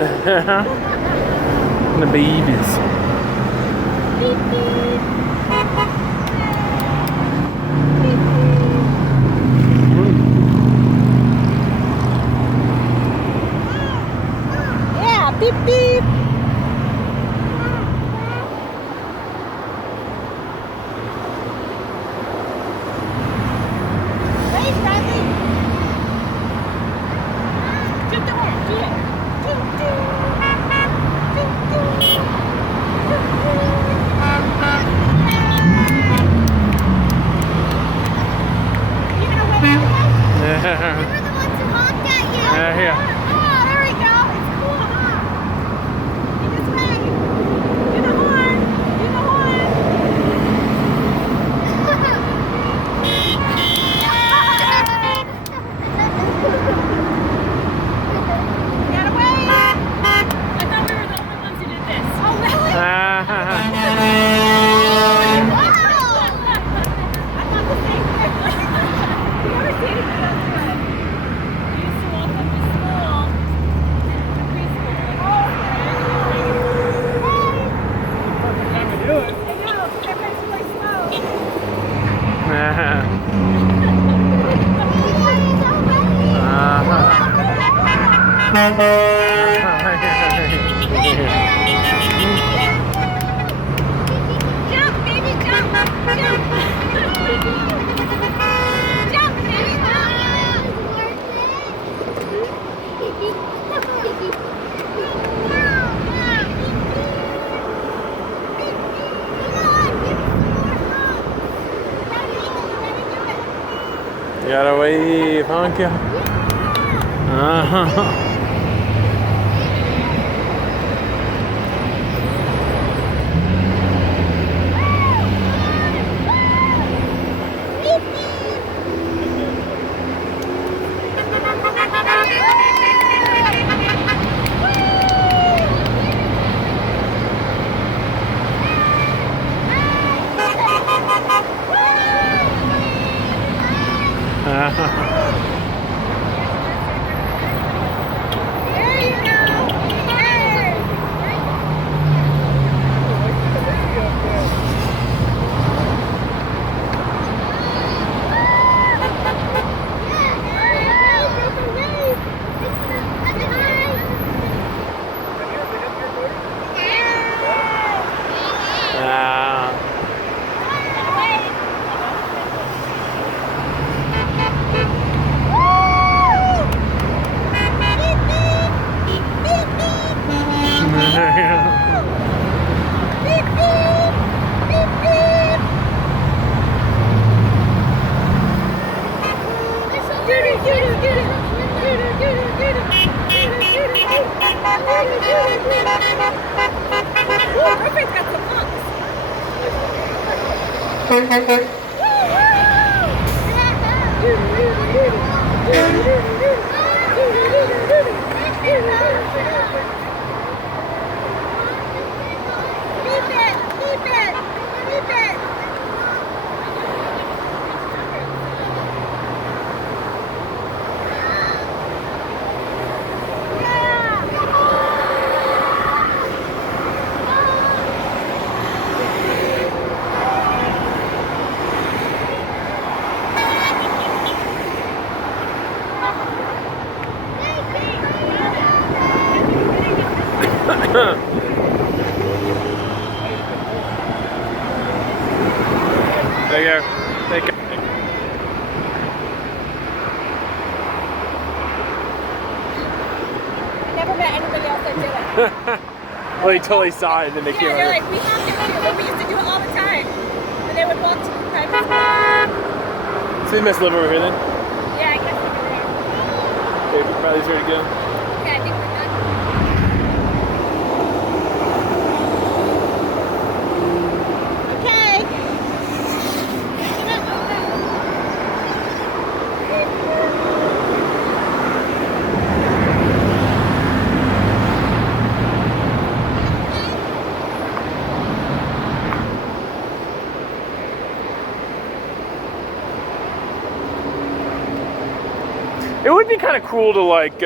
The babies. Beep, beep. Yeah, beep beep. Wait, Bradley. Toot the horn, toot it. Toot, toot. Toot, toot. Toot, toot. You gonna wave at us? We were the ones who honked at you. Yeah. Oh, there we go. It's cool, huh? In this way. Do the horn. Do the horn. Gotta wave. I thought we were the only ones who did this. Oh, really? Wow. I thought the same thing. You ever seen it? I used to walk up to school, to preschool. Perfect time to do it. I know, because everybody's really slow. Jump, baby, jump, jump. Jump, baby, You gotta wave, honk ya. There you go. Hey. Perfect, got some Beep it, beep it, beep it. There you go. Take it. I never met anybody else that did it. Well, they totally saw it and then they came Yeah, they're over. like, we have to do it. We used to do it all the time. And they would walk to the private school. So you must live over here then? Yeah, I guess we do that. Okay, Bradley's ready to go. Okay, I think we're done. Okay. It would be kind of cool to like